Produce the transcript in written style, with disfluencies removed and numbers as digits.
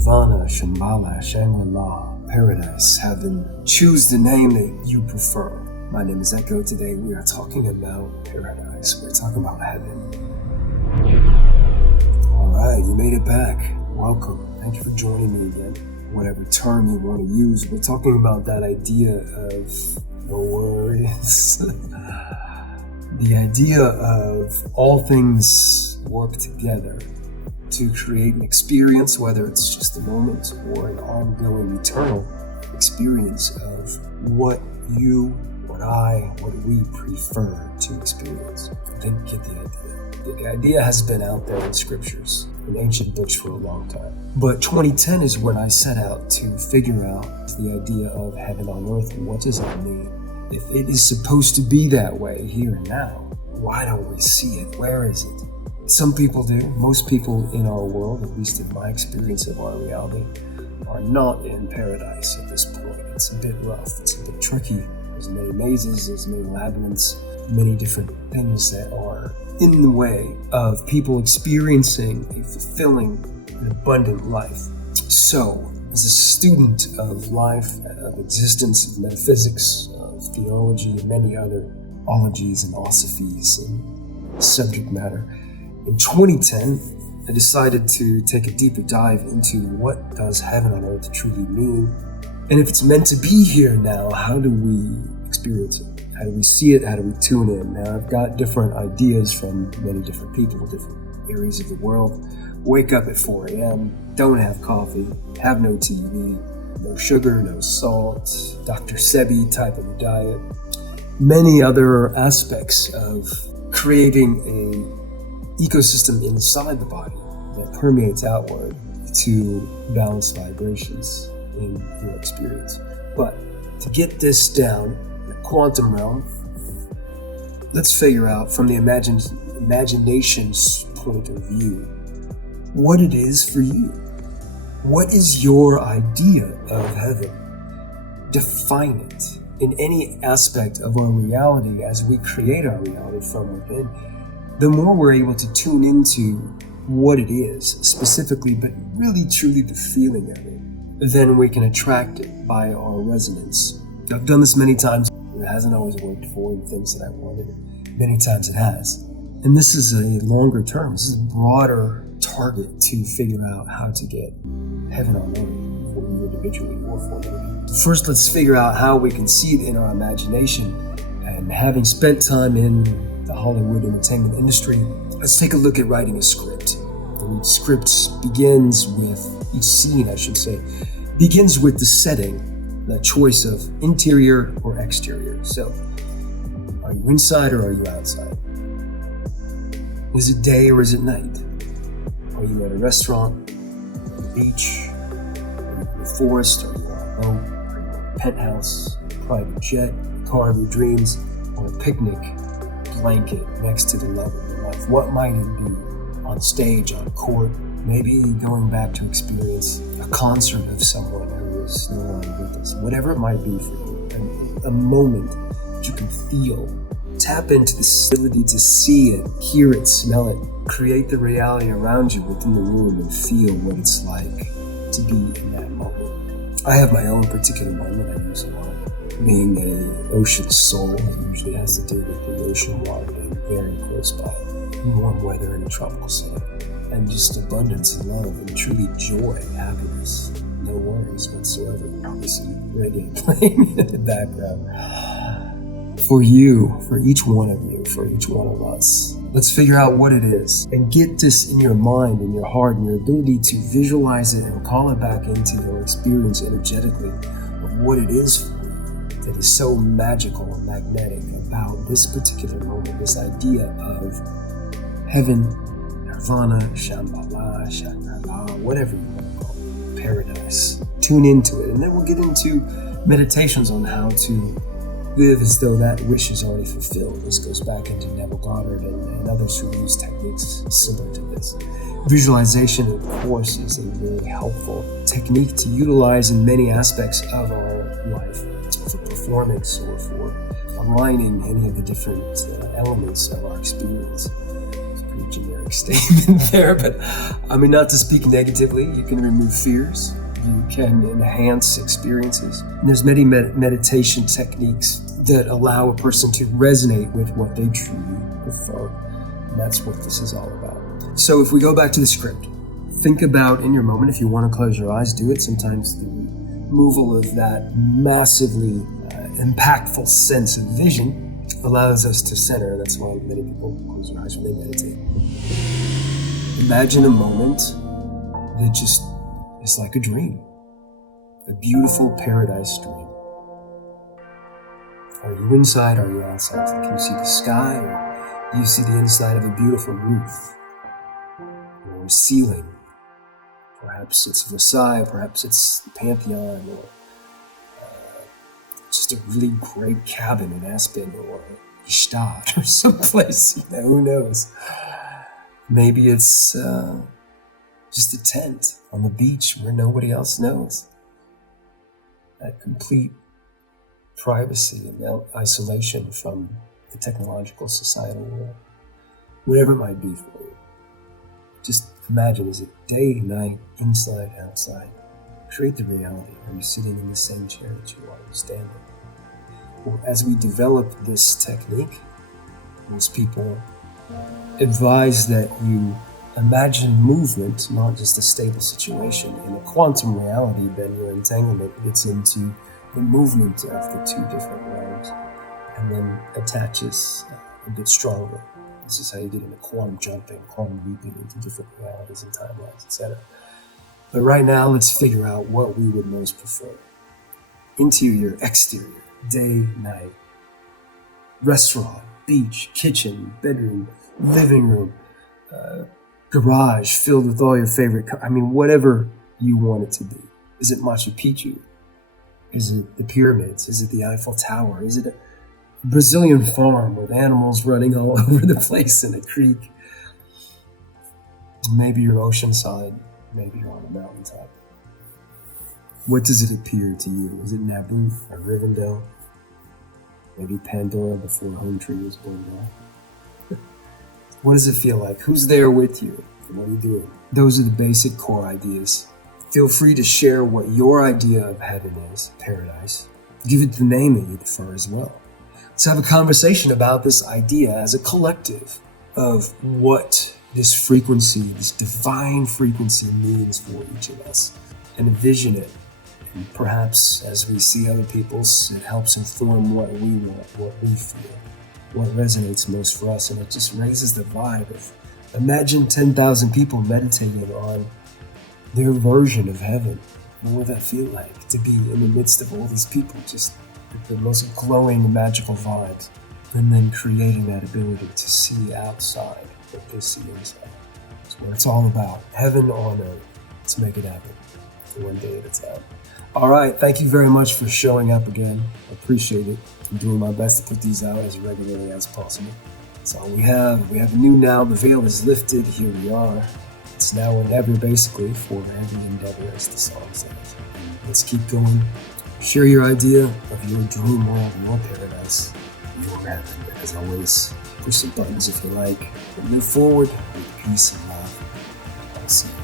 Nirvana, Shambhala, Shangri-La, Paradise, Heaven. Choose the name that you prefer. My name is Echo. Today we are talking about paradise. We're talking about heaven. Alright, you made it back. Welcome. Thank you for joining me again. Whatever term you want to use, we're talking about that idea of no worries. The idea of all things work together to create an experience, whether it's just a moment or an ongoing, eternal experience of what you, what I, what we prefer to experience. I think you get the idea. The idea has been out there in scriptures, in ancient books for a long time. But 2010 is when I set out to figure out the idea of heaven on earth. What does that mean? If it is supposed to be that way here and now, why don't we see it? Where is it? Some people do. Most people in our world, at least in my experience of our reality, are not in paradise at this point. It's a bit rough. It's a bit tricky. There's many mazes, there's many labyrinths, many different things that are in the way of people experiencing a fulfilling and abundant life. So, as a student of life, of existence, of metaphysics, of theology, and many other ologies and osophies and subject matter, in 2010, I decided to take a deeper dive into what does heaven on earth truly mean, and if it's meant to be here now, how do we experience it? How do we see it? How do we tune in? Now, I've got different ideas from many different people, different areas of the world. Wake up at 4 a.m., don't have coffee, have no TV, no sugar, no salt, Dr. Sebi type of diet. Many other aspects of creating a ecosystem inside the body that permeates outward to balance vibrations in your experience. But to get this down in the quantum realm, let's figure out from the imagination's point of view what it is for you. What is your idea of heaven? Define it in any aspect of our reality as we create our reality from within. The more we're able to tune into what it is specifically, but really truly the feeling of it, then we can attract it by our resonance. I've done this many times. It hasn't always worked for the things that I wanted. Many times it has. And this is a longer term. This is a broader target to figure out how to get heaven on earth for you individually or for me. First, let's figure out how we can see it in our imagination. And having spent time in the Hollywood entertainment industry, let's take a look at writing a script. And each script begins with, each scene I should say, begins with the setting, the choice of interior or exterior. So, are you inside or are you outside? Is it day or is it night? Are you at a restaurant, a beach, are you in a forest, are you on a boat, are you in a penthouse, a private jet, a car of your dreams, or a picnic blanket next to the love of your life? What might it be? On stage, on court, maybe going back to experience a concert of someone who is no longer with us. Whatever it might be for you, a moment that you can feel. Tap into the ability to see it, hear it, smell it, create the reality around you within the room and feel what it's like to be in that moment. I have my own particular one that I use a lot. Being an ocean soul, it usually has to do with the ocean water being very close by, warm weather in a tropical setting, and just abundance and love and truly joy, happiness, no worries whatsoever. Obviously, reggae playing in the background. For you, for each one of you, for each one of us, let's figure out what it is and get this in your mind, in your heart, and your ability to visualize it and call it back into your experience energetically of what it is for you that is so magical and magnetic about this particular moment, this idea of heaven, nirvana, Shambhala, Shangri-La, whatever you want to call it, paradise. Tune into it, and then we'll get into meditations on how to live as though that wish is already fulfilled. This goes back into Neville Goddard and others who use techniques similar to this. Visualization, of course, is a very helpful technique to utilize in many aspects of our life, for performance or for aligning any of the different elements of our experience. pretty generic statement there, but I mean, not to speak negatively, you can remove fears, you can enhance experiences. And there's many meditation techniques that allow a person to resonate with what they truly prefer. And that's what this is all about. So if we go back to the script, think about in your moment, if you want to close your eyes, do it. Sometimes the removal of that massively impactful sense of vision allows us to center. That's why many people close their eyes when they meditate. Imagine a moment that just is like a dream, a beautiful paradise dream. Are you inside? Are you outside? Can you see the sky? Or do you see the inside of a beautiful roof or a ceiling? Perhaps it's Versailles, perhaps it's the Pantheon, or just a really great cabin in Aspen or Gstaad or someplace, who knows? Maybe it's just a tent on the beach where nobody else knows. That complete privacy and isolation from the technological societal world. Whatever it might be for you. Just imagine, is it day, night, inside, outside? Create the reality. Are you sitting in the same chair that you are standing? Well, as we develop this technique, most people advise that you imagine movement, not just a stable situation. In a quantum reality, then your entanglement gets into the movement of the two different realms and then attaches a bit stronger. This is how you get into quantum jumping, quantum leaping into different realities and timelines, etc. But right now, let's figure out what we would most prefer. Interior, exterior, day, night, restaurant, beach, kitchen, bedroom, living room, garage filled with all your favorite, whatever you want it to be. Is it Machu Picchu? Is it the pyramids? Is it the Eiffel Tower? Is it a Brazilian farm with animals running all over the place in a creek? Maybe you're oceanside. Maybe you're on a mountaintop. What does it appear to you? Is it Naboo or Rivendell? Maybe Pandora before Home Tree was born now? What does it feel like? Who's there with you? What are you doing? Those are the basic core ideas. Feel free to share what your idea of heaven is, paradise. Give it the name that you prefer as well. Let's have a conversation about this idea as a collective of what this frequency, this divine frequency means for each of us, and envision it. And perhaps as we see other people's, it helps inform what we want, what we feel, what resonates most for us, and it just raises the vibe of, imagine 10,000 people meditating on their version of heaven. What would that feel like to be in the midst of all these people, just with the most glowing, magical vibes, and then creating that ability to see outside what they see inside. That's what it's all about. Heaven on earth. Let's make it happen. One day at a time. All right. Thank you very much for showing up again. I appreciate it. I'm doing my best to put these out as regularly as possible. That's all we have. We have a new now. The veil is lifted. Here we are. It's now or never, basically, for every endeavor, as the song says. And let's keep going. Share your idea of your dream world, your paradise, your heaven. As always, push some buttons if you like. But move forward with peace and love. I'll see you.